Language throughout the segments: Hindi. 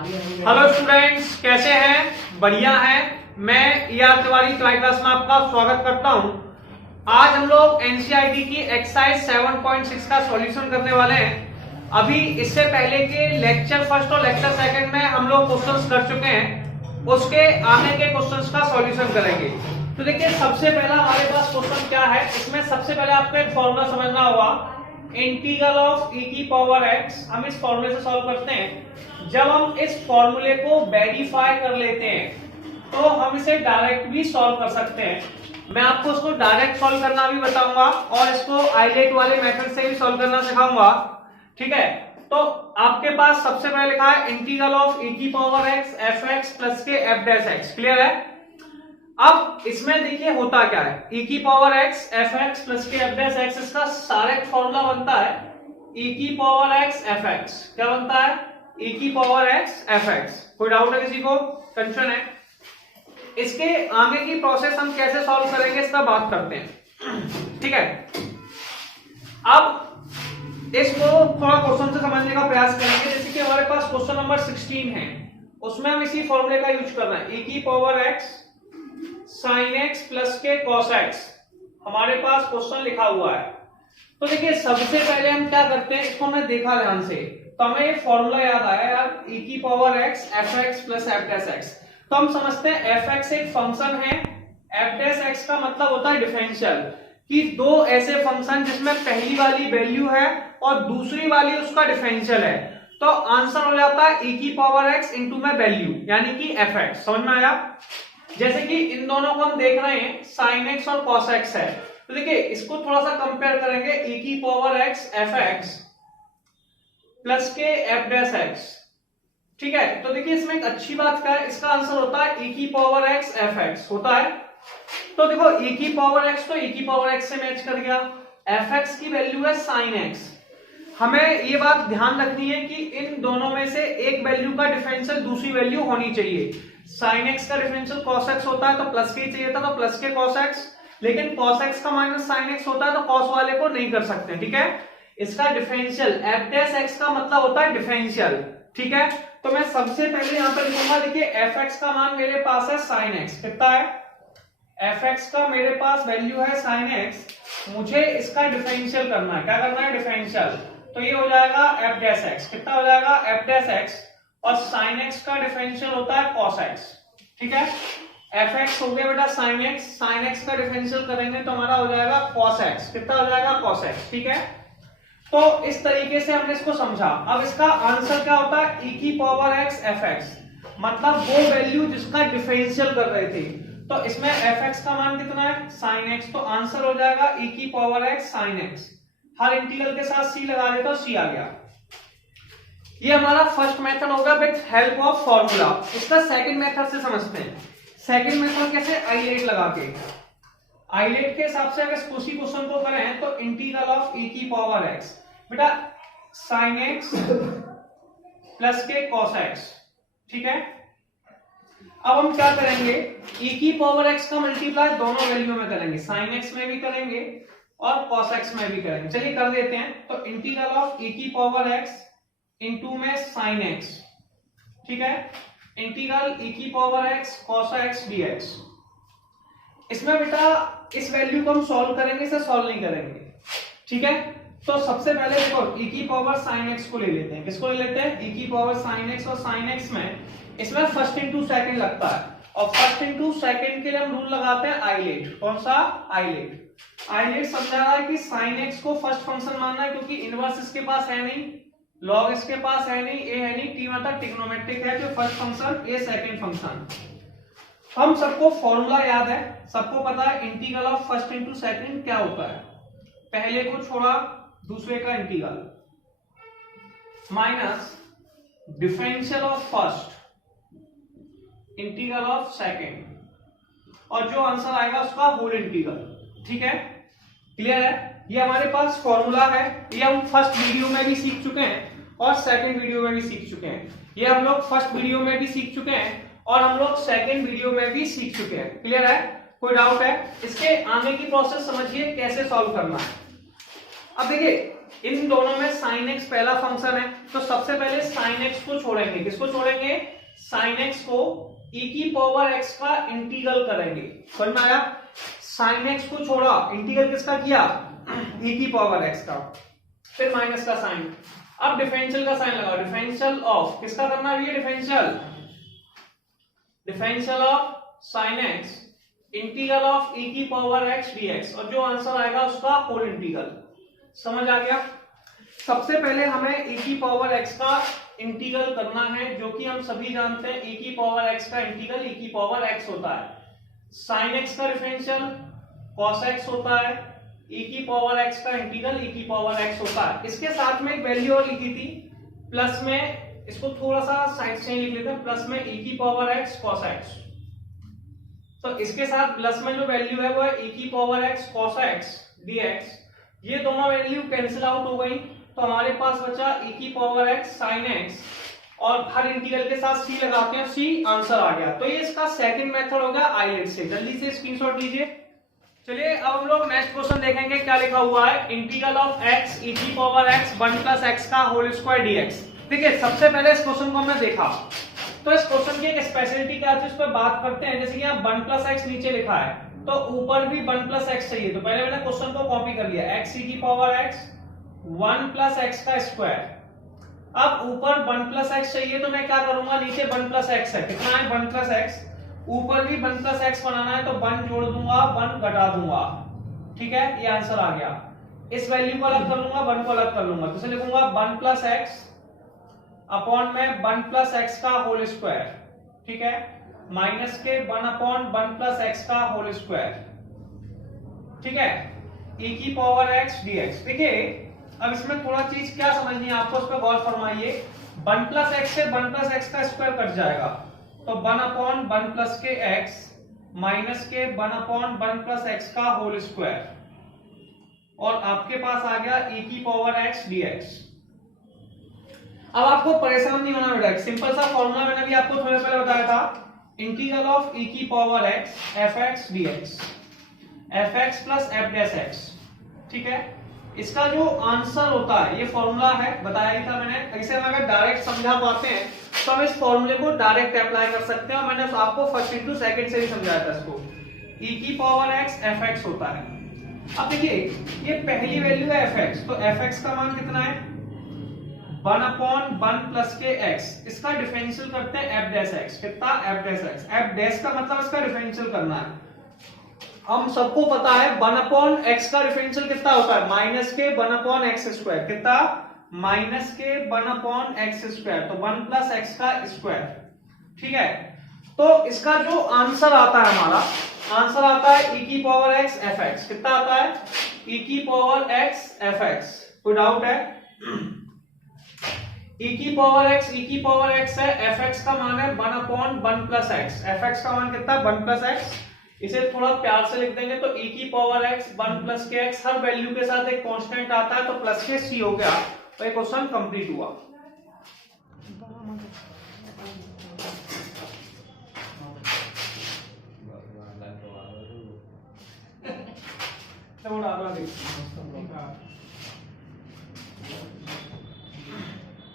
हेलो स्टूडेंट्स, कैसे हैं? बढ़िया हैं। मैं ER तिवारी क्लास में आपका स्वागत करता हूं। आज हम लोग एनसीईआरटी की एक्सरसाइज 7.6 का सॉल्यूशन करने वाले हैं। अभी इससे पहले के लेक्चर फर्स्ट और लेक्चर सेकंड में हम लोग क्वेश्चंस कर चुके हैं, उसके आगे के क्वेश्चंस का सॉल्यूशन करेंगे। तो देखिए, सबसे पहला हमारे पास क्वेश्चन क्या है। इसमें सबसे पहले आपको एक फॉर्मूला समझना होगा, इंटीग्रल ऑफ e की पावर x। हम इस फॉर्मूले से सॉल्व करते हैं। जब हम इस फॉर्मूले को वेरीफाई कर लेते हैं तो हम इसे डायरेक्ट भी सॉल्व कर सकते हैं। मैं आपको इसको डायरेक्ट सॉल्व करना भी बताऊंगा और इसको आइलेट वाले मेथड से भी सॉल्व करना सिखाऊंगा। ठीक है, तो आपके पास सबसे पहले लिखा है इंटीग्रल ऑफ e की पावर x f(x) प्लस के f डैश x। क्लियर है? अब इसमें देखिए होता क्या है, e की पावर x f(x) प्लस के f डैश x, इसका डायरेक्ट फॉर्मूला बनता है e की पावर x f(x). क्या बनता है? e की पावर x f(x). कोई डाउट है किसी को? कंफ्यूजन है? इसके आगे की प्रोसेस हम कैसे सॉल्व करेंगे इसका बात करते हैं। ठीक है, अब इसको थोड़ा क्वेश्चन से समझने का प्रयास करेंगे। जैसे कि हमारे पास क्वेश्चन नंबर 16 है, उसमें हम इसी फॉर्मूले का यूज कर रहे हैं, e की power x sin x plus के cos x। हमारे पास क्वेश्चन लिखा हुआ है। तो देखिए, सबसे पहले हम क्या करते हैं, इसको हमने देखा ध्यान से तो हमें ये फॉर्मूला याद आया यार, e की power x f(x) plus f dash x। तो हम समझते हैं f(x) एक फंक्शन है, f डैश x का मतलब होता है डिफरेंशियल, कि दो ऐसे फंक्शन जिसमें पहली वाली वैल्यू है और दूसरी वाली उसका डिफरेंशियल है, तो आंसर हो जाता है e की पावर x इंटू में वैल्यू यानी कि f(x). समझ में आया? जैसे कि इन दोनों को हम देख रहे हैं, sin x और cos x है। तो देखिए, इसको थोड़ा सा कंपेयर करेंगे, e की पावर x f(x) प्लस के f डैश x। ठीक है, तो देखिए इसमें एक अच्छी बात क्या है, इसका आंसर होता है e की पावर x f(x) होता है। तो देखो, e की पावर x तो e की पावर x से मैच कर गया, f(x) की वैल्यू है sin x। हमें ये बात ध्यान रखनी है कि इन दोनों में से एक वैल्यू का डिफरेंशियल दूसरी वैल्यू होनी चाहिए। sin x का डिफरेंशियल cos x होता है तो प्लस के ही चाहिए था, तो प्लस के cos x, लेकिन cos x का माइनस sin x होता है तो cos वाले को नहीं कर सकते। ठीक है, इसका डिफरेंशियल f डैश x का मतलब होता है डिफरेंशियल। ठीक है, तो मैं सबसे पहले यहां पर लिखूंगा, देखिए f(x) का मान मेरे पास है sin x। कितना है? f(x) का मेरे पास वैल्यू है sin x, मुझे इसका डिफरेंशियल करना है। क्या करना है? डिफरेंशियल। तो ये हो जाएगा f डैश x। कितना हो जाएगा? f डैश x, और sin x का डिफरेंशियल होता है cos x। ठीक है, f(x) हो गया बेटा sin x, sin x का डिफरेंशियल करेंगे तो हमारा हो जाएगा cos x। कितना हो जाएगा? cos x। ठीक है, तो इस तरीके से हमने इसको समझा। अब इसका आंसर क्या होता है, e की पावर x f(x), मतलब वो वैल्यू जिसका डिफरेंशियल कर रहे थे। तो इसमें f(x) का मान कितना है? sin x। तो आंसर हो जाएगा e की पावर x sin x। हर इंटीग्रल के साथ c लगा देता, c आ गया। ये हमारा फर्स्ट मेथड होगा विद हेल्प ऑफ फॉर्मूला। इसका सेकंड मेथड से समझते हैं। सेकंड मेथड कैसे? आइलेट लगा के। आइलेट के हिसाब से अगर उसी क्वेश्चन को करें तो इंटीग्रल ऑफ e की पावर x, बेटा sin x प्लस के cos x। ठीक है, अब हम क्या करेंगे, e की पावर x का मल्टीप्लाई दोनों वैल्यू में करेंगे, sin x में भी करेंगे और cos x में भी करेंगे। चलिए कर देते हैं। तो इंटीग्रल ऑफ e की पावर x इंटू में sin x। ठीक है, इंटीग्रल e की power x cos x dx। इसमें बेटा इस वैल्यू को हम सॉल्व करेंगे, इसे सॉल्व नहीं करेंगे। ठीक है, तो सबसे पहले देखो, e की पावर sin x को ले लेते हैं। किसको ले लेते हैं? e की पावर sin x। और sin x में इसमें फर्स्ट इंटू सेकंड लगता है, और फर्स्ट इंटू सेकंड के लिए हम रूल लगाते हैं आइलेट। कौन सा? आइलेट। आइलेट समझा रहा है कि sin x को फर्स्ट फंक्शन मानना है, क्योंकि इनवर्स इसके पास है नहीं, लॉग इसके पास है नहीं, ए है नहीं, टी मतलब ट्रिग्नोमेट्रिक है, तो फर्स्ट फंक्शन, ए सेकंड फंक्शन। हम सबको फॉर्मूला याद है, सबको पता है integral of first into second क्या होता है। पहले को छोड़ा दूसरे का integral minus differential of first integral of second, और जो आंसर आएगा उसका होल इंटीग्रल। ठीक है, क्लियर है? ये हमारे पास फॉर्मूला है, ये हम फर्स्ट वीडियो में भी सीख चुके हैं और सेकंड वीडियो में भी सीख चुके हैं। ये हम लोग फर्स्ट वीडियो में भी सीख चुके हैं और हम लोग सेकंड वीडियो में भी सीख चुके हैं। क्लियर है? कोई डाउट है? इसके आगे की प्रोसेस समझिए कैसे सॉल्व करना है। अब देखिए, इन दोनों में साइन एक्स पहला फंक्शन है, तो सबसे पहले साइन एक्स को छोड़ेंगे। किसको छोड़ेंगे? साइन एक्स को e की पावर x का इंटीग्रल करेंगे। समझ में आया? साइन एक्स को छोड़ा, इंटीग्रल किसका किया? e की पावर x का, फिर माइनस का साइन। अब डिफरेंशियल का साइन लगाओ। डिफरेंशियल ऑफ किसका करना है? ये differential of sine x integral of e की पावर x dx, और जो आंसर आएगा उसका होल इंटीग्रल। समझ आ गया? सबसे पहले हमें e की पावर x का इंटीग्रल करना है, जो कि हम सभी जानते हैं e की पावर x का इंटीग्रल e की पावर x होता है। sin x का डिफरेंशियल cos x होता है, e की पावर x का इंटीग्रल e की पावर x होता है। इसके साथ में एक वैल्यू और लिखी थी प्लस में, इसको थोड़ा सा साइड से लिख लेते हैं, प्लस में e की पावर x cos x। तो इसके साथ प्लस में जो वैल्यू है वो है e की power x cos x dx। ये दोनों वैल्यू कैंसिल आउट हो गई, तो हमारे पास बचा e की पावर x sin x, और हर इंटीग्रल के साथ c लगाते हैं, c आंसर आ गया। तो ये इसका सेकंड मेथड हो गया आईलेट से। जल्दी से स्क्रीनशॉट लीजिए। चलिए अब हम लोग नेक्स्ट क्वेश्चन देखेंगे। क्या लिखा हुआ है? इंटीग्रल ऑफ x e की पावर x 1 प्लस x का होल स्क्वायर dx। देखिए सबसे पहले इस क्वेश्चन को हमने देखा, तो इस क्वेश्चन की एक स्पेशलिटी क्या है, इस पर बात करते हैं। जैसे कि यहाँ 1 प्लस x नीचे लिखा है, तो ऊपर भी 1 प्लस x चाहिए। तो पहले मैंने क्वेश्चन को कॉपी कर लिया, x e की पावर x 1 प्लस x का स्क्वायर। अब ऊपर 1 प्लस x चाहिए, तो मैं क्या करूंगा? नीचे 1 प्लस x है, कितना है? 1 प्लस x। ऊपर भी 1 प्लस x बनाना है, तो 1 जोड़ दूंगा, 1 घटा दूंगा। ठीक है, ये आंसर आ गया। इस वैल्यू को अलग कर लूंगा, 1 को अलग कर लूंगा, तो इसे लिखूंगा 1 प्लस x अपॉन में 1 प्लस x का होल स्क्वायर। ठीक है, माइनस के 1 अपॉन 1 प्लस x का होल स्क्वायर। ठीक है, e की पावर x dx। देखिए अब इसमें थोड़ा चीज क्या समझनी है आपको, उस पर गौर फरमाइए। 1 प्लस x से 1 प्लस x का स्क्वायर कट जाएगा, तो 1 अपॉन 1 प्लस के x माइनस के 1 अपॉन 1 प्लस x का होल स्क्वायर, और आपके पास आ गया e की पावर x dx। अब आपको परेशान नहीं होना बेटा, एक सिंपल सा फॉर्मूला मैंने भी आपको थोड़े पहले बताया था, इंटीग्रल ऑफ e की power x fx dx, fx plus f dash x। ठीक है, इसका जो आंसर होता है, ये फॉर्मूला है, बताया ही था मैंने। इसे हम अगर डायरेक्ट समझा पाते हैं तो हम इस फॉर्मूले को डायरेक्ट अप्लाई कर सकते हैं, और मैंने आपको फर्स्ट इंटू सेकंड से ही समझाया था इसको। e की पावर x fx होता है। अब देखिए ये पहली वैल्यू है fx, तो fx का मान कितना है? 1 अपॉन 1 प्लस के x। इसका डिफरेंशियल करते हैं f डैश x। कितना? f dash x। f dash का मतलब इसका डिफरेंशियल करना है। हम सबको पता है 1 अपॉन x का डिफरेंशियल कितना होता है? माइनस के 1 अपॉन x स्क्वायर। कितना? माइनस के 1 अपॉन x स्क्वायर, तो 1 प्लस x का स्क्वायर। ठीक है, तो इसका जो आंसर आता है, हमारा आंसर आता है e की पावर x fx। कितना आता है? e की पावर x fx। कोई डाउट है? e की पावर x है, fx का मान है 1 अपॉन 1 प्लस x। fx का मान कितना? 1 प्लस x। इसे थोड़ा प्यार से लिख देंगे, तो e की पावर x 1 प्लस के x, हर वैल्यू के साथ एक कांस्टेंट आता है, तो प्लस के c हो गया। तो ये क्वेश्चन कंप्लीट हुआ।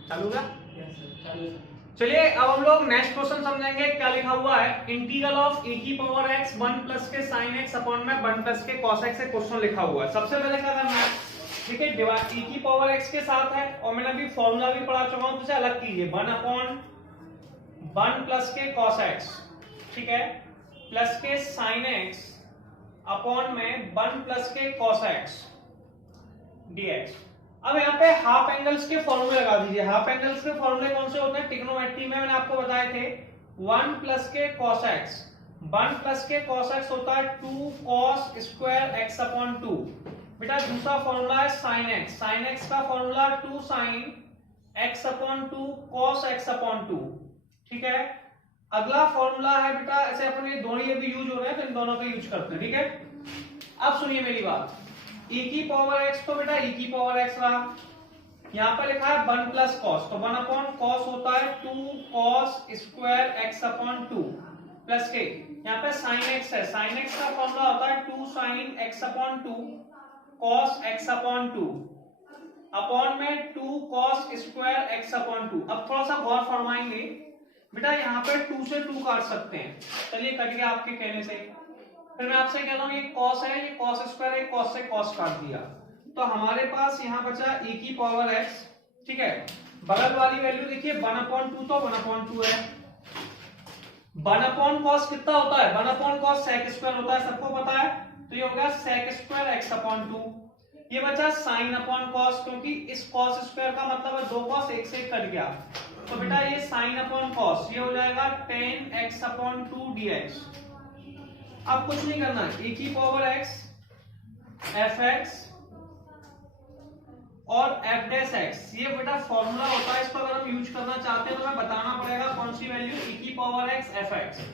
चालू का? चलिए अब हम लोग नेक्स्ट क्वेश्चन समझेंगे। क्या लिखा हुआ है? इंटीग्रल ऑफ e की पावर x 1 प्लस के sin x अपॉन में 1 प्लस के cos x से क्वेश्चन लिखा हुआ है। सबसे पहले क्या करना है? ठीक है, डिवाइड e की पावर x के साथ है, और मैंने अभी फॉर्मूला भी पढ़ा चुका हूं, तो इसे अलग कीजिए। 1 अपॉन 1 प्लस के cos x, ठीक है, प्लस के sin x अपॉन में 1 प्लस के cos x dx। अब यहाँ पे हाफ एंगल्स के फॉर्मूले लगा दीजिए। हाफ एंगल्स के फॉर्मूले कौन से होते हैं? ट्रिग्नोमेट्री में मैंने आपको बताए थे। 1 प्लस के cos x, 1 प्लस के cos x होता है 2 cos स्क्वायर x अपॉन 2। बेटा दूसरा फॉर्मूला है sin x। sin x का formula 2 sin x upon 2 cos x upon 2। ठीक है, अगला फॉर्मूला है बेटा, ऐसे अपन ये दोनों ये भी यूज हो रहे हैं, तो इन दोनों का यूज करते हैं। ठीक है, अब सुनिए मेरी बात। e की पावर x, तो बेटा e की पावर x रहा, यहाँ पे लिखा है 1 प्लस cos, तो 1 अपॉन cos होता है 2 cos square x upon 2, plus के यहाँ पे sin x है। sin x का फॉर्मूला होता है 2 sin x upon 2 cos x upon 2। Upon में 2 cos स्क्वायर x अपॉन 2। अब थोड़ा सा गौर फरमाएंगे बेटा, यहाँ पे 2 से 2 काट सकते हैं, चलिए कट गया आपके कहने से। फिर मैं आपसे कहता हूँ ये cos है, ये cos स्क्वायर है, cos से cos काट दिया, तो हमारे पास यहाँ बचा e की पावर x, ठीक है। बगल वाली वैल्यू देखिए 1/2, तो 1/2 है। 1 cos कितना होता है, 1 cos sec स्क्वायर होता है, सबको पता है, तो ये होगा sec स्क्वायर x अपॉन 2। ये बचा sin अपॉन cos, क्योंकि इस cos स्क्वायर का मतलब है 2 cos, एक से एक कट गया, तो बेटा ये sin अपॉन cos, ये हो जाएगा tan x अपॉन 2 dx। अब कुछ नहीं करना, e की पावर x fx और f डैश x, ये बेटा फॉर्मूला होता है, इसको अगर हम यूज करना चाहते हैं तो हमें बताना पड़ेगा कौन सी वैल्यू, e की पावर x fx।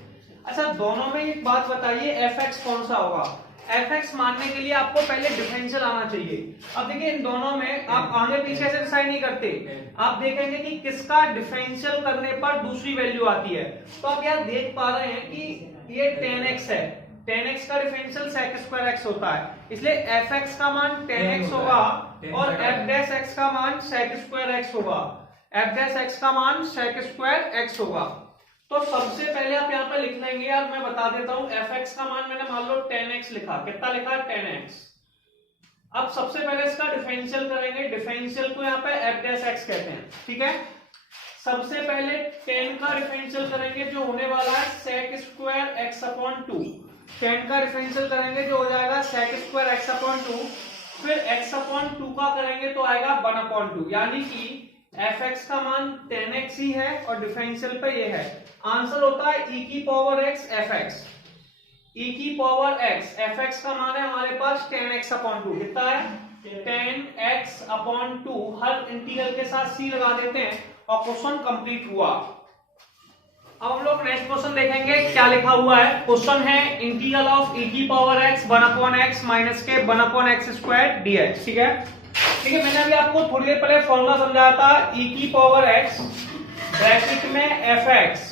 अच्छा, दोनों में एक बात बताइए, fx कौन सा होगा। fx मानने के लिए आपको पहले डिफरेंशियल आना चाहिए। अब देखिए इन दोनों में आप आगे पीछे से डिसाइड नहीं करते, आप देखेंगे कि किसका डिफरेंशियल करने पर दूसरी वैल्यू आती है। तो आप यहाँ देख पा रहे हैं कि ये tan x है, tan x का डिफरेंशियल sec स्क्वायर x होता है, इसलिए fx का मान tan x होगा और f डैश x का मान sec स्क्वायर x होगा, f डैश x का मान sec स्क्वायर x होगा। तो सबसे पहले आप यहाँ पे लिख लेंगे, यार मैं बता देता हूँ, fx का मान मैंने मान लो tan x लिखा, कितना लिखा, tan x। अब सबसे पहले इसका डिफरेंशियल करेंगे, डिफरेंशियल को यहाँ पे f डैश x कहते हैं, ठीक है। सबसे पहले tan का डिफरेंशियल करेंगे जो होने वाला है sec square x upon 2, tan का डिफरेंशियल करेंगे जो हो जाएगा sec स्क्वायर x अपॉन 2, फिर x अपॉन 2 का करेंगे तो आएगा 1/2, यानी कि fx का मान tan x ही है और डिफरेंशियल पे ये है। आंसर होता है e की पावर x fx। e की पावर x fx का मान है हमारे पास tan x अपॉन 2, कितना है, tan x अपॉन 2। हर इंटीग्रल के साथ c लगा देते हैं और क्वेश्चन कंप्लीट हुआ। अब हम लोग नेक्स्ट क्वेश्चन देखेंगे, क्या लिखा हुआ है। क्वेश्चन है इंटीग्रल ऑफ e की पावर x 1/x माइनस के 1/x स्क्वायर dx, ठीक है। ठीक है, मैंने अभी आपको थोड़ी देर पहले फॉर्मूला समझाया था, e की पावर x ब्रैकेट में fx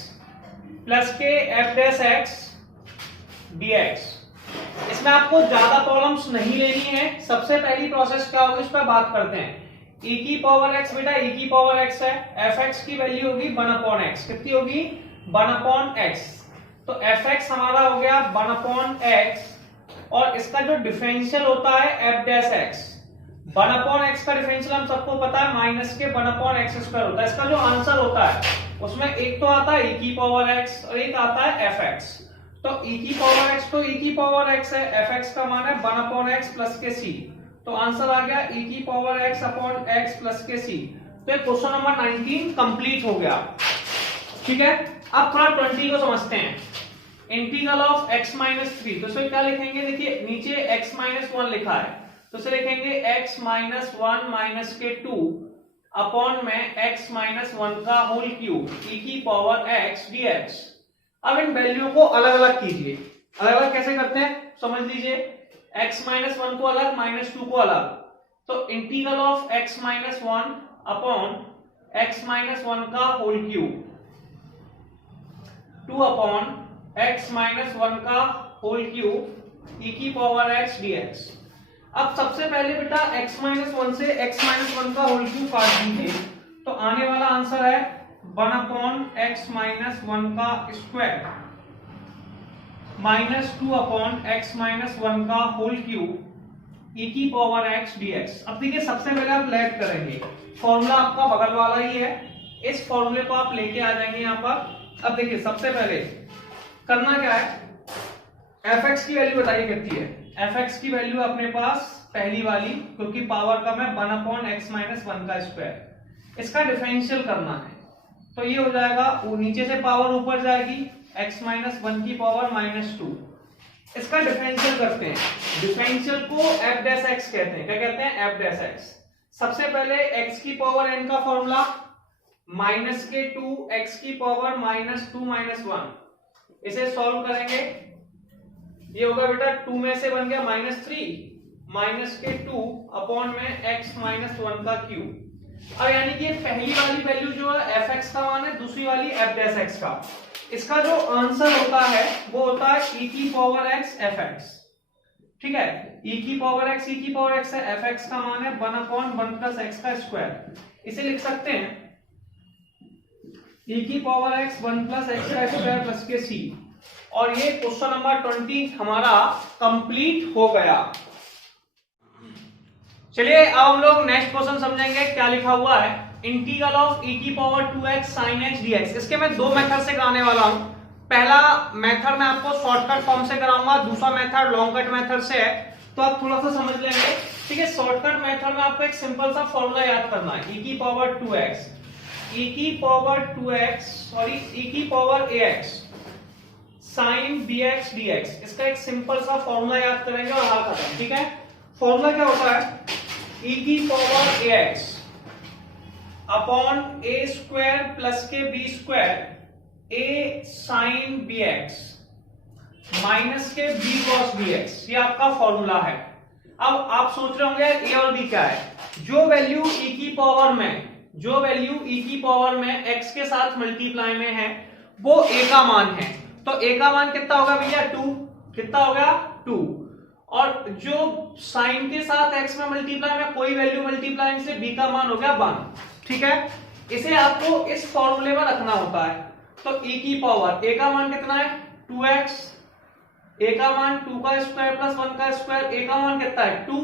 प्लस के f डैश x dx। इसमें आपको ज्यादा प्रॉब्लम्स नहीं लेनी है। सबसे पहली प्रोसेस क्या होगी, इस पर बात करते हैं। e की पावर x बेटा e की पावर x है, fx की वैल्यू होगी 1/x, कितनी होगी, 1/x। तो fx हमारा हो गया 1/x और इसका जो डिफरेंशियल होता है f डैश x, 1/x का डिफरेंशियल हम सबको पता है माइनस के 1/x स्क्वायर होता है। इसका जो आंसर होता है उसमें एक तो आता है e की पावर x और एक आता है fx। तो e की पावर x तो e की पावर x है, fx का मान है 1/x प्लस के c, तो आंसर आ गया e की power x upon x plus के c। तो क्वेश्चन नंबर 19 कंप्लीट हो गया, ठीक है। अब थोड़ा 20 को समझते हैं, इंटीग्रल ऑफ x माइनस 3। तो इसमें क्या लिखेंगे, देखिए नीचे x माइनस 1 लिखा है, तो इसे लिखेंगे x माइनस 1 माइनस के 2 अपॉन में x माइनस 1 का होल क्यूब e की पावर x dx। अब इन वैल्यू को अलग अलग कीजिए। अलग अलग कैसे करते हैं समझ लीजिए, x माइनस 1 को अलग, माइनस 2 को अलग, तो integral of x minus 1 upon x minus 1 का whole cube 2 upon x minus 1 का होल क्यूब e की पावर x dx। अब सबसे पहले बेटा x माइनस 1 से x माइनस 1 का होल क्यूब काट दीजिए, तो आने वाला आंसर है 1/x माइनस 1 का square minus 2 upon x minus 1 का होल क्यूब e की पावर x dx। अब देखिए सबसे पहले आप लेट करेंगे, फॉर्मूला आपका बगल वाला ही है, इस फॉर्मूले को आप लेके आ जाएंगे यहाँ पर। अब देखिए सबसे पहले करना क्या है, fx की वैल्यू बताइए कितनी है। fx की वैल्यू अपने पास पहली वाली, क्योंकि पावर का है 1/x माइनस 1 का स्क्वायर, इसका डिफरेंशियल करना है, तो ये हो जाएगा, वो नीचे से पावर ऊपर जाएगी, x माइनस 1 की पावर माइनस 2। इसका डिफरेंशियल करते हैं, डिफरेंशियल को f डैश x कहते हैं। क्या कहते हैं, f डैश x। सबसे पहले x की पावर n का फॉर्मूला माइनस के 2 x की पावर माइनस 2 माइनस 1, इसे सॉल्व करेंगे, ये होगा बेटा 2 में से बन गया माइनस 3 माइनस के 2 अपॉन में x माइनस 1 का क्यूब। अब यानी कि पहली वाली वैल्यू जो है fx का मान है, दूसरी वाली f डैश x का। इसका जो आंसर होता है वो होता है e की पावर x fx, ठीक है। e की पावर x है, fx का मान है 1/1 + x का स्क्वायर। इसे लिख सकते हैं e की पावर x 1 + x का स्क्वायर प्लस के c। और ये क्वेश्चन नंबर 20 हमारा कंप्लीट हो गया। चलिए अब हम लोग नेक्स्ट क्वेश्चन समझेंगे। क्या लिखा हुआ है, इंटीग्रल ऑफ e की power 2x sin x dx। इसके मैं दो मेथड से कराने वाला हूं। पहला मेथड मैं आपको शॉर्टकट फॉर्म से कराऊंगा, दूसरा मेथड लॉन्ग कट मेथड से है, तो आप थोड़ा सा समझ लेंगे। ठीक है, शॉर्टकट मेथड में आपको एक सिंपल सा फॉर्मूला याद करना है, e की पावर 2x, e की पावर 2x सॉरी e की power ax sin bx dx। इसका एक सिंपल सा फॉर्मूला याद करेंगे और हाल खत्म। ठीक है, फॉर्मूला क्या होता है, e की power ax upon a square plus के b square a sin bx minus के b cos bx। ये आपका फॉर्मूला है। अब आप सोच रहे होंगे a और b क्या है। जो वैल्यू e की पावर में x के साथ मल्टीप्लाई में है वो a का मान है। तो a का मान कितना होगा भैया, 2। कितना हो गया, 2। और जो साइन के साथ x में मल्टीप्लाई में कोई वैल्यू मल्टीप्लाई से b का मान हो गया 1। ठीक है, इसे आपको इस फॉर्मूले में रखना होता है। तो e की पावर a का मान कितना है, 2x, a का मान 2 का स्क्वायर प्लस 1 का स्क्वायर, a का मान कितना है 2,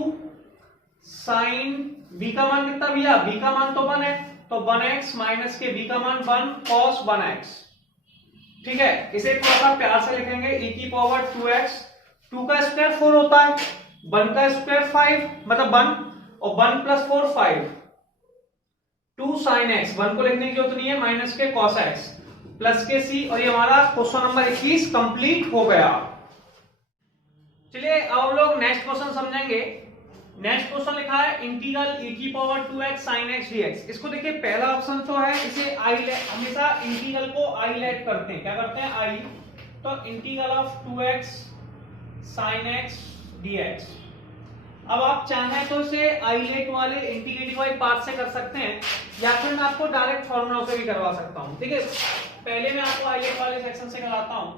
साइन b का मान कितना भैया, b का मान तो 1 है, तो 1x माइनस के b का मान 1 cos 1x। ठीक है, इसे थोड़ा सा प्यार से लिखेंगे, e की पावर 2x, 2 का स्क्वायर 4 होता है, 1 का स्क्वायर 5 मतलब 1, और 1 + 4 5, 2 sin x, 1 को लिखने की जरूरत नहीं है, माइनस के cos x प्लस के c। और ये हमारा क्वेश्चन नंबर 21 कंप्लीट हो गया। चलिए अब हम लोग नेक्स्ट क्वेश्चन समझेंगे। नेक्स्ट क्वेश्चन लिखा है इंटीग्रल e की power 2x sin x dx। इसको देखिए, पहला ऑप्शन तो है इसे i, हमेशा इंटीग्रल को i लेट करते हैं। क्या करते हैं, i। तो integral of 2x sin x dx। अब आप चाहें तो इसे आइलेट वाले इंटीग्रेटिव वाले पार्ट से कर सकते हैं, या फिर मैं आपको डायरेक्ट फॉर्मूला से भी करवा सकता हूं। ठीक है, पहले मैं आपको आइलेट वाले सेक्शन से कराता हूं।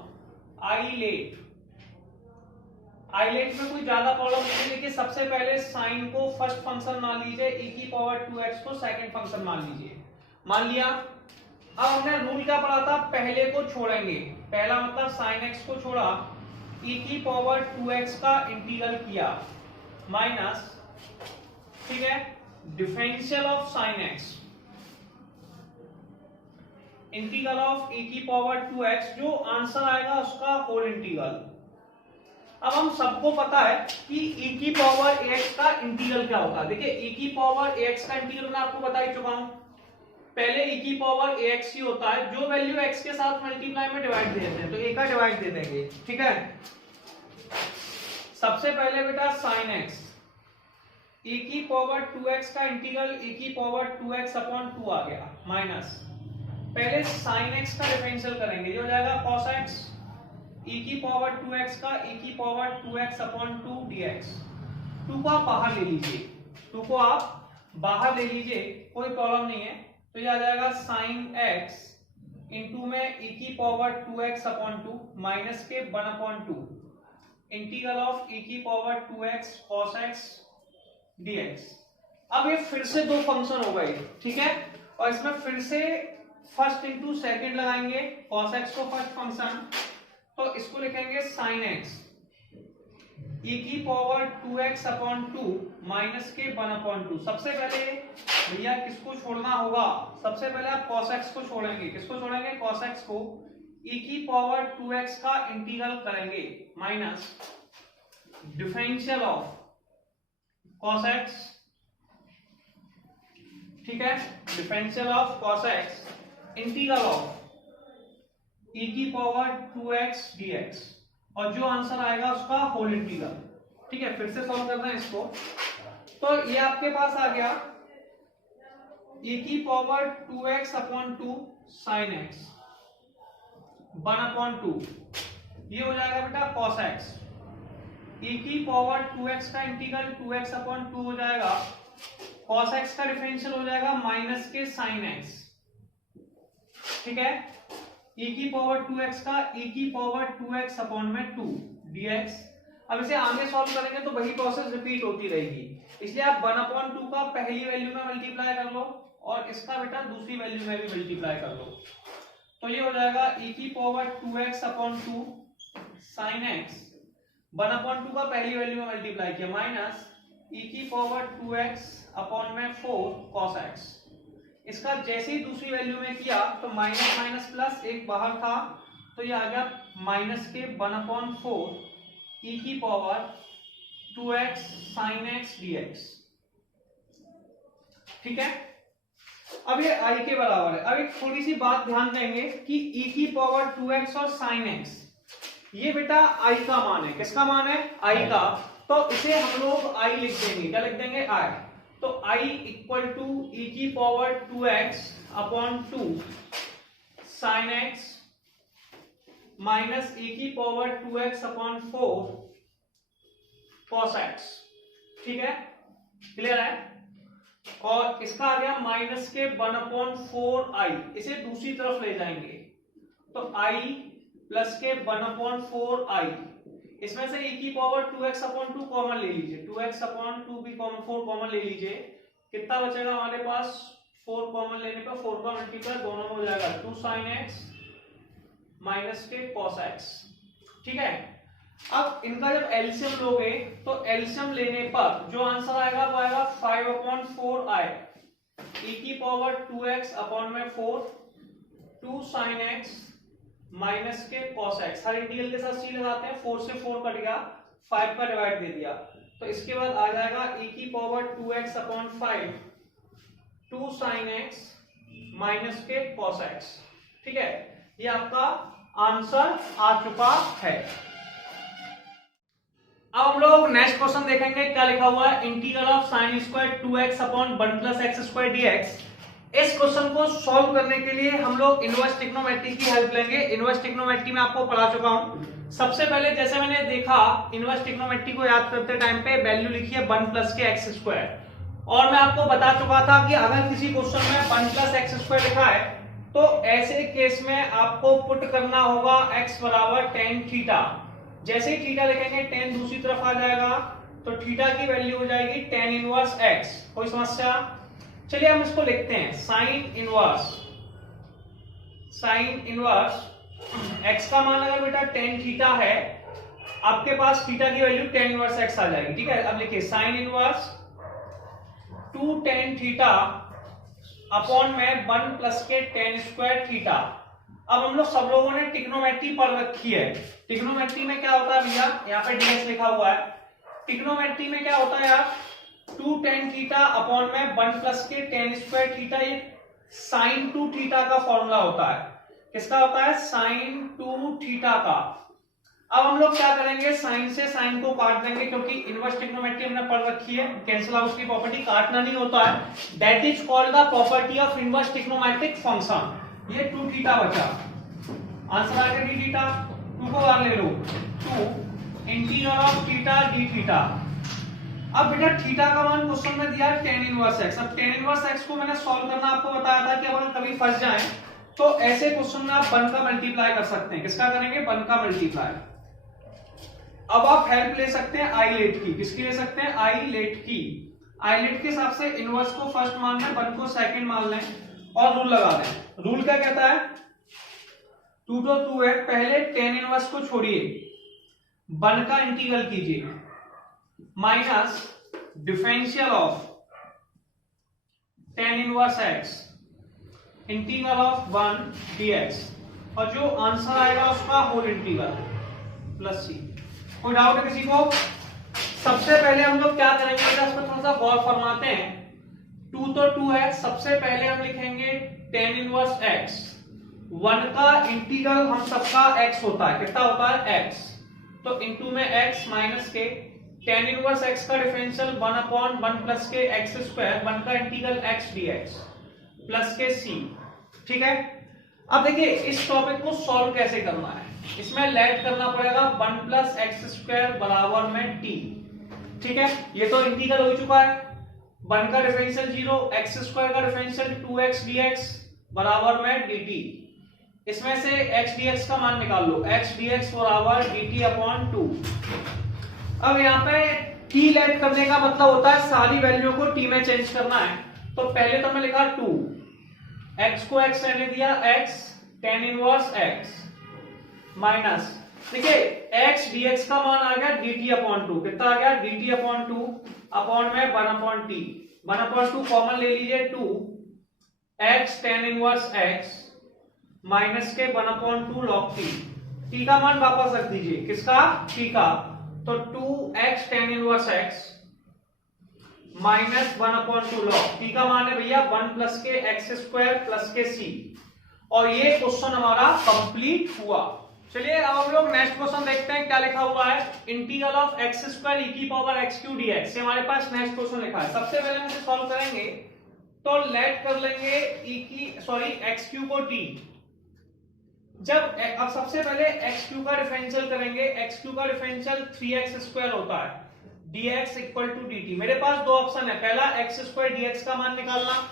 आइलेट में कोई ज्यादा प्रॉब्लम नहीं है। देखिए, सबसे पहले साइन को फर्स्ट फंक्शन मान लीजिए, e की पावर 2x को सेकंड फंक्शन मान लीजिए, मान लिया। अब हमने रूल क्या पढ़ा था, पहले को छोड़ेंगे। पहला मतलब साइन x को छोड़ा, e की पावर 2x का इंटीग्रल किया, माइनस, ठीक है, differential of sine x, integral of e की पावर 2x, जो आंसर आएगा उसका होल इंटीग्रल। अब हम सबको पता है कि e की पावर ax का इंटीग्रल क्या होता है। देखिए, e की पावर ax का इंटीग्रल मैं आपको बता ही चुका हूं। पहले e की पावर ax ही होता है, जो वैल्यू x के साथ मल्टीप्लाई में डिवाइड दे देते हैं, तो a का डिवाइड दे देंगे। ठीक है, सबसे पहले बेटा sin x, e की पावर 2x का इंटीग्रल e की पावर 2x अपॉन 2 आ गया, माइनस, पहले sin x का डिफरेंशियल करेंगे, जो हो जाएगा cos x, e की पावर 2x का e की पावर 2x अपॉन 2 dx। 2 को आप बाहर ले लीजिए, 2 को आप बाहर ले लीजिए, कोई प्रॉब्लम नहीं है। तो ये आ जाएगा sin x इंटू में e की पावर 2x अपॉन 2 माइनस के 1 अपॉन 2 इंटीग्रल ऑफ e की power 2x cos x dx। अब ये फिर से दो फंक्शन हो गए। ठीक है, और इसमें फिर से फर्स्ट इंटू सेकेंड लगाएंगे, cos x को फर्स्ट फंक्शन, तो इसको लिखेंगे sin x e की पावर 2x अपॉन 2 माइनस के 1 अपॉन 2। सबसे पहले भैया किसको छोड़ना होगा, सबसे पहले आप cos x को छोड़ेंगे। किसको छोड़ेंगे, cos x को, e की पावर 2x का इंटीग्रल करेंगे, minus differential of cos x, ठीक है, differential of cos x integral of e की पावर 2x dx, और जो आंसर आएगा उसका होल इंटीग्रल। ठीक है, फिर से सॉल्व करना है इसको। तो ये आपके पास आ गया e की power 2x upon 2 sin x 1 upon 2, ये हो जाएगा बेटा cos x, e की पावर 2x का इंटीग्रल 2x अपॉन 2 हो जाएगा, cos x का डिफरेंशियल हो जाएगा माइनस के sin x। ठीक है, e की पावर 2x का e की पावर 2x अपॉन में 2 dx। अब इसे आगे सॉल्व करेंगे तो वही प्रोसेस रिपीट होती रहेगी, इसलिए आप 1/2 का पहली वैल्यू में मल्टीप्लाई कर लो और इसका बेटा दूसरी वैल्यू में भी मल्टीप्लाई कर लो। तो ये हो जाएगा e की पावर 2x/2 sin x, 1/2 का पहली वैल्यू में मल्टीप्लाई किया, माइनस e की पावर 2x/4 cos x। इसका जैसे ही दूसरी वैल्यू में किया तो माइनस माइनस प्लस एक बाहर था, तो ये आ गया माइनस के 1/4 e की power 2x sin x dx। ठीक है, अब ये i के बराबर है। अब एक थोड़ी सी बात ध्यान देंगे कि e की पावर 2x और sin x, ये बेटा i का मान है। किसका मान है? i का। तो इसे हम लोग i लिख देंगे। क्या लिख देंगे? i। तो i इक्वल टू e की power 2x/2 sin x minus e की पावर 2x/4 cos x। ठीक है, क्लियर है? और इसका आ गया माइनस के 1/4i, इसे दूसरी तरफ ले जाएंगे तो i प्लस के 1/4i, इसमें से e की पावर 2x/2 कॉमन ले लीजिए, 2x/2 भी कॉमन, 4 कॉमन ले लीजिए, कितना बचेगा हमारे पास? 4 कॉमन लेने पर 4 का मल्टीप्लाई दोनों में हो जाएगा 2 sin x माइनस के cos x। ठीक है, अब इनका जब एलसीएम लोगे तो एलसीएम लेने पर जो आंसर आएगा वो आएगा 5/4i e की power 2x/4 2 sin x minus के cos x। हर इंटीग्रल के साथ c लगाते हैं, 4 से 4 कट गया, 5 का डिवाइड दे दिया, तो इसके बाद आ जाएगा e की power 2x/5 2 sin x minus के cos x। ठीक है, ये आपका आंसर आ चुका है। अब हम लोग नेक्स्ट क्वेश्चन देखेंगे, क्या लिखा हुआ है? Integral of sin square 2x/1 + x² dx। इस क्वेश्चन को सॉल्व करने के लिए हम लोग इनवर्स ट्रिग्नोमेट्री की हेल्प लेंगे। इनवर्स ट्रिग्नोमेट्री में आपको पढ़ा चुका हूं। सबसे पहले जैसे मैंने देखा, इनवर्स ट्रिग्नोमेट्री को याद करते टाइम पे वैल्यू लिखी है 1 + के x², और मैं आपको बता चुका था कि अगर किसी क्वेश्चन में 1 + x² लिखा है तो ऐसे केस में आपको पुट करना होगा x बराबर tan थीटा। जैसे ही थीटा लिखेंगे tan दूसरी तरफ आ जाएगा, तो थीटा की वैल्यू हो जाएगी tan इनवर्स x। कोई समस्या? चलिए हम इसको लिखते हैं sin इनवर्स x का मान अगर बेटा tan थीटा है, आपके पास थीटा की वैल्यू tan इनवर्स x आ जाएगी। ठीक है, अब लिखिए sin inverse 2 tan theta upon में 1 + के tan² थीटा। अब हम लोग सब लोगों ने ट्रिग्नोमेट्री पढ़ रखी है। ट्रिग्नोमेट्री में क्या होता है भैया? यहाँ पे ds लिखा हुआ है। ट्रिग्नोमेट्री में क्या होता है यार? 2 tan थीटा अपॉन में 1 + के tan² थीटा, ये sin 2 थीटा का फॉर्मूला होता है। किसका होता है? sin 2 थीटा का। अब हम लोग क्या करेंगे? sin से sin को काट देंगे, क्योंकि इनवर्स ट्रिग्नोमेट्री हमने पढ़ रखी है, कैंसिल आउट की प्रॉपर्टी काटना नहीं होता है। That is called the property of inverse trigonometric function. ये 2 थीटा बचा, आंसर आ गया d थीटा। 2 को बाहर ले लो, 2 integral of theta d theta. अब बेटा थीटा का मान क्वेश्चन में दिया है tan इनवर्स x। अब tan इनवर्स x को मैंने सॉल्व करना आपको बताया था कि अगर कभी फंस जाए तो ऐसे क्वेश्चन में आप 1 का मल्टीप्लाई कर सकते हैं। किसका करेंगे? 1 का मल्टीप्लाई। अब आप हेल्प ले सकते हैं आईलेट की। किसकी ले सकते हैं? आईलेट की। आईलेट के हिसाब से इनवर्स को फर्स्ट मान लें, 1 को सेकंड मान लें और रूल लगा दें। रूल क्या कहता है? 2 तो 2 है, पहले tan इनवर्स को छोड़िए, 1 का इंटीग्रल कीजिए, minus differential of tan inverse x integral of 1 dx, और जो आंसर आएगा उसका होल इंटीग्रल प्लस c। कोई डाउट है किसी को? सबसे पहले हम लोग क्या करेंगे, इस पर थोड़ा सा गौर फरमाते हैं। 2 तो 2 है, सबसे पहले हम लिखेंगे tan इनवर्स x। 1 का इंटीग्रल हम सबका x होता है, कितना होता है? x। तो इनटू में x माइनस के tan इनवर्स x का डिफरेंशियल 1/1 + के x², 1 का इंटीग्रल x dx प्लस के c। ठीक है, अब देखिए इस टॉपिक को सॉल्व कैसे करना है। इसमें लेट करना पड़ेगा 1 + x² बराबर में t। ठीक है, ये तो इंटीग्रल हो चुका है। 1 का डिफरेंशियल 0, x² का डिफरेंशियल 2x dx बराबर में dt। इसमें से x dx का मान निकाल लो, x dx बराबर dt/2। अब यहाँ पे t लेट करने का मतलब होता है सारी वैल्यू को t में चेंज करना है। तो पहले तो मैं लिखा 2, x को x रहने दिया, x tan inverse x minus, देखिए x dx का मान आ गया dt अपॉन 2, कितना आ गया dt अपॉन 2 अपॉन में 1 अपॉन t, 1 अपॉन 2 कॉमन ले लीजिए, 2 x tan inverse x minus के 1 अपॉन 2 log t का मान वापस रख दीजिए, किसका t का, तो 2x tan inverse x minus 1 upon 2 log t का मान है भैया 1 प्लस के x स्क्वायर प्लस के c, और ये क्वेश्चन हमारा कंप्लीट हुआ। चलिए अब हम लोग नेक्स्ट क्वेश्चन देखते हैं, क्या लिखा हुआ है, इंटीग्रल ऑफ एक्स स्क्वायर ई की पावर एक्स क्यू डीएक्स, ये हमारे पास नेक्स्ट क्वेश्चन लिखा है। सबसे पहले हम इसे सॉल्व करेंगे, तो लेट कर लेंगे एक्स क्यू को t, जब अब सबसे पहले एक्स क्यू का डिफरेंशियल करेंगे, एक्स क्यू का डिफरेंशियल 3x स्क्वायर होता है, dx इक्वल टू dt। मेरे पास दो ऑप्शन है, पहला x स्क्वायर dx का मान निकालना,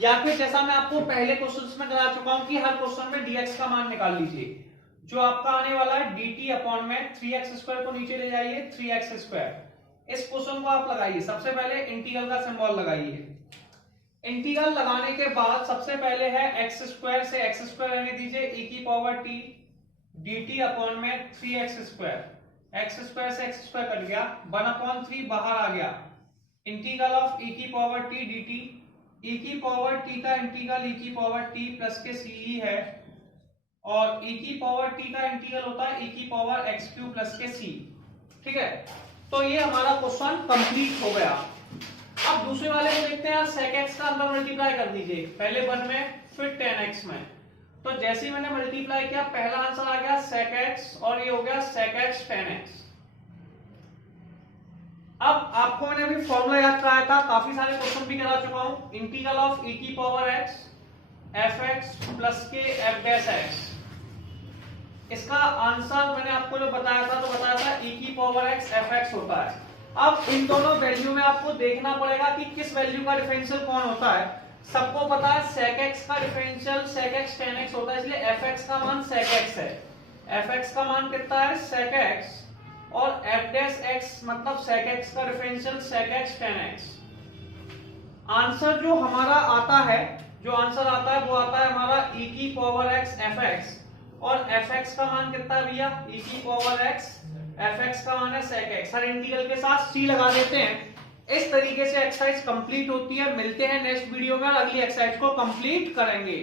या फिर जैसा मैं आपको पहले क्वेश्चंस में करा चुका हूं कि हर क्वेश्चन में dx का मान निकाल लीजिए, जो आपका आने वाला है dt अपॉन में 3x स्क्वायर को नीचे ले जाइए 3x स्क्वायर। इस क्वेश्चन को आप लगाइए, सबसे पहले इंटीग्रल का सिंबल लगाइए, इंटीग्रल लगाने के बाद सबसे पहले है x स्क्वायर से x स्क्वायर रहने दीजिए, e की पावर t dt अपॉन में 3x स्क्वायर, x स्क्वायर से x स्क्वायर कट गया, 1 अपॉन 3 बाहर आ गया, इंटीग्रल ऑफ e की पावर t dt, e की पावर t का इंटीग्रल e की पावर t प्लस के ce है, और e की पावर t का इंटीग्रल होता है e की पावर x क्यू प्लस के c। ठीक है, तो ये हमारा क्वेश्चन कंप्लीट हो गया। अब दूसरे वाले को देखते हैं, sec x का अंदर मल्टीप्लाई कर दीजिए, पहले 1 में फिर 10x में, तो जैसे ही मैंने मल्टीप्लाई किया पहला आंसर आ गया sec x और ये हो गया sec x tan x। अब आपको मैंने अभी फॉर्मूला याद कराया था, काफी सारे क्वेश्चन भी करा चुका हूं, इंटीग्रल ऑफ e की पावर x fx प्लस के f डैश x, इसका आंसर मैंने आपको जो बताया था, तो बताया था e की पावर x fx होता है। अब इन दोनों वैल्यू में आपको देखना पड़ेगा कि किस वैल्यू का डिफरेंशियल कौन होता है। सबको पता है sec x का differential sec x tan x होता है, इसलिए fx का मान sec x है, fx का मान कितना है sec x, और f डैश x मतलब sec x का differential sec x tan x। Answer जो हमारा आता है, जो आंसर आता है वो आता है हमारा e की पावर x fx, और fx का मान कितना है भैया e की पावर x, fx का मान है sec x, हर इंटीग्रल के साथ c लगा देते हैं। इस तरीके से एक्सरसाइज कंप्लीट होती है। मिलते हैं नेक्स्ट वीडियो में, अगली एक्सरसाइज को कंप्लीट करेंगे।